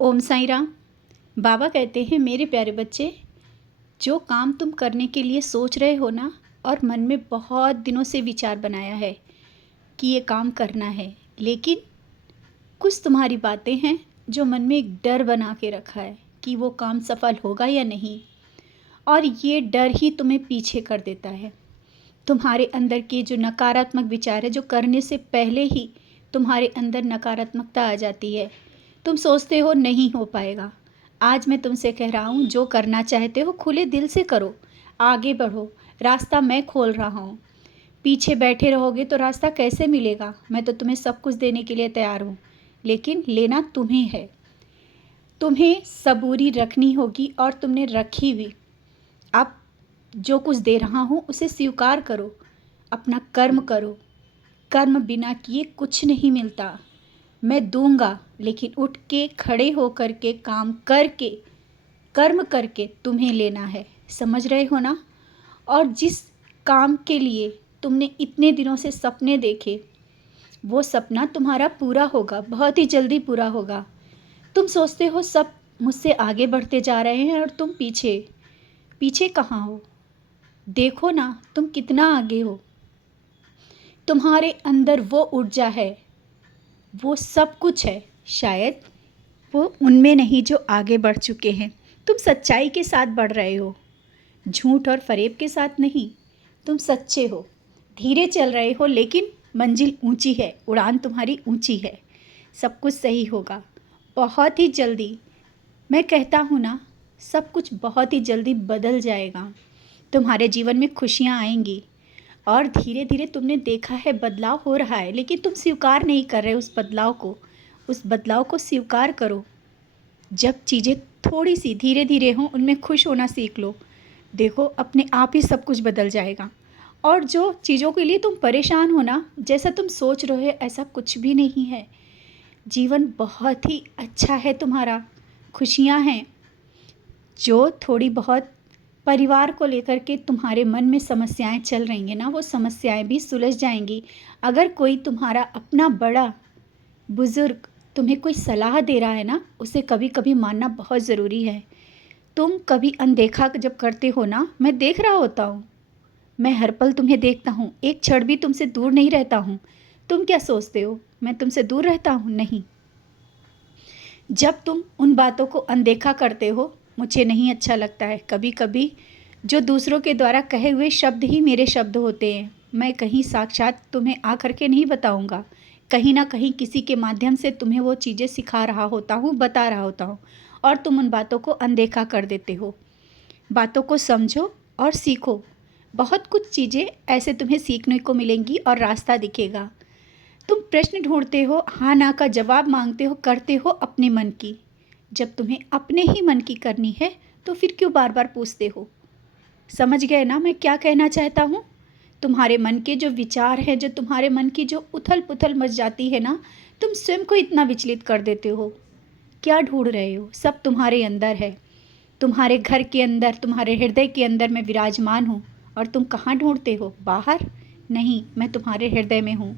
ओम साईं राम। बाबा कहते हैं, मेरे प्यारे बच्चे, जो काम तुम करने के लिए सोच रहे हो ना, और मन में बहुत दिनों से विचार बनाया है कि ये काम करना है, लेकिन कुछ तुम्हारी बातें हैं जो मन में एक डर बना के रखा है कि वो काम सफल होगा या नहीं। और ये डर ही तुम्हें पीछे कर देता है। तुम्हारे अंदर के जो नकारात्मक विचार है, जो करने से पहले ही तुम्हारे अंदर नकारात्मकता आ जाती है। तुम सोचते हो नहीं हो पाएगा। आज मैं तुमसे कह रहा हूँ, जो करना चाहते हो खुले दिल से करो, आगे बढ़ो। रास्ता मैं खोल रहा हूँ। पीछे बैठे रहोगे तो रास्ता कैसे मिलेगा। मैं तो तुम्हें सब कुछ देने के लिए तैयार हूँ, लेकिन लेना तुम्हें है। तुम्हें सबूरी रखनी होगी, और तुमने रखी भी। अब जो कुछ दे रहा हूँ उसे स्वीकार करो, अपना कर्म करो। कर्म बिना किए कुछ नहीं मिलता। मैं दूंगा, लेकिन उठ के खड़े होकर के काम करके, कर्म करके तुम्हें लेना है। समझ रहे हो ना। और जिस काम के लिए तुमने इतने दिनों से सपने देखे, वो सपना तुम्हारा पूरा होगा, बहुत ही जल्दी पूरा होगा। तुम सोचते हो सब मुझसे आगे बढ़ते जा रहे हैं और तुम पीछे। पीछे कहाँ हो? देखो ना, तुम कितना आगे हो। तुम्हारे अंदर वो ऊर्जा है, वो सब कुछ है। शायद वो उनमें नहीं जो आगे बढ़ चुके हैं। तुम सच्चाई के साथ बढ़ रहे हो, झूठ और फरेब के साथ नहीं। तुम सच्चे हो, धीरे चल रहे हो, लेकिन मंजिल ऊंची है, उड़ान तुम्हारी ऊंची है। सब कुछ सही होगा बहुत ही जल्दी। मैं कहता हूँ ना, सब कुछ बहुत ही जल्दी बदल जाएगा। तुम्हारे जीवन में खुशियाँ आएंगी, और धीरे धीरे तुमने देखा है बदलाव हो रहा है, लेकिन तुम स्वीकार नहीं कर रहे उस बदलाव को। उस बदलाव को स्वीकार करो। जब चीज़ें थोड़ी सी धीरे धीरे हों, उनमें खुश होना सीख लो। देखो, अपने आप ही सब कुछ बदल जाएगा। और जो चीज़ों के लिए तुम परेशान हो ना, जैसा तुम सोच रहे हो ऐसा कुछ भी नहीं है। जीवन बहुत ही अच्छा है तुम्हारा, खुशियाँ हैं। जो थोड़ी बहुत परिवार को लेकर के तुम्हारे मन में समस्याएं चल रही हैं ना, वो समस्याएं भी सुलझ जाएंगी। अगर कोई तुम्हारा अपना बड़ा बुज़ुर्ग तुम्हें कोई सलाह दे रहा है ना, उसे कभी कभी मानना बहुत ज़रूरी है। तुम कभी अनदेखा जब करते हो ना, मैं देख रहा होता हूँ। मैं हर पल तुम्हें देखता हूँ, एक क्षण भी तुमसे दूर नहीं रहता हूँ। तुम क्या सोचते हो मैं तुमसे दूर रहता हूँ? नहीं। जब तुम उन बातों को अनदेखा करते हो, मुझे नहीं अच्छा लगता है। कभी कभी जो दूसरों के द्वारा कहे हुए शब्द ही मेरे शब्द होते हैं। मैं कहीं साक्षात तुम्हें आ कर के नहीं बताऊंगा, कहीं ना कहीं किसी के माध्यम से तुम्हें वो चीज़ें सिखा रहा होता हूँ, बता रहा होता हूँ, और तुम उन बातों को अनदेखा कर देते हो। बातों को समझो और सीखो। बहुत कुछ चीज़ें ऐसे तुम्हें सीखने को मिलेंगी और रास्ता दिखेगा। तुम प्रश्न ढूंढते हो, हाँ ना का जवाब मांगते हो, करते हो अपने मन की। जब तुम्हें अपने ही मन की करनी है तो फिर क्यों बार बार पूछते हो? समझ गए ना मैं क्या कहना चाहता हूँ? तुम्हारे मन के जो विचार हैं, जो तुम्हारे मन की जो उथल पुथल मच जाती है ना, तुम स्वयं को इतना विचलित कर देते हो। क्या ढूंढ रहे हो? सब तुम्हारे अंदर है। तुम्हारे घर के अंदर, तुम्हारे हृदय के अंदर मैं विराजमान हूँ। और तुम कहाँ ढूंढते हो? बाहर नहीं, मैं तुम्हारे हृदय में हूँ।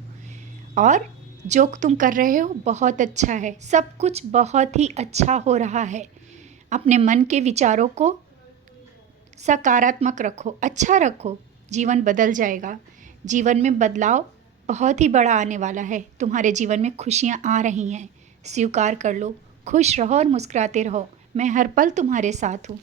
और जो तुम कर रहे हो बहुत अच्छा है, सब कुछ बहुत ही अच्छा हो रहा है। अपने मन के विचारों को सकारात्मक रखो, अच्छा रखो। जीवन बदल जाएगा। जीवन में बदलाव बहुत ही बड़ा आने वाला है। तुम्हारे जीवन में खुशियाँ आ रही हैं, स्वीकार कर लो। खुश रहो और मुस्कुराते रहो। मैं हर पल तुम्हारे साथ हूँ।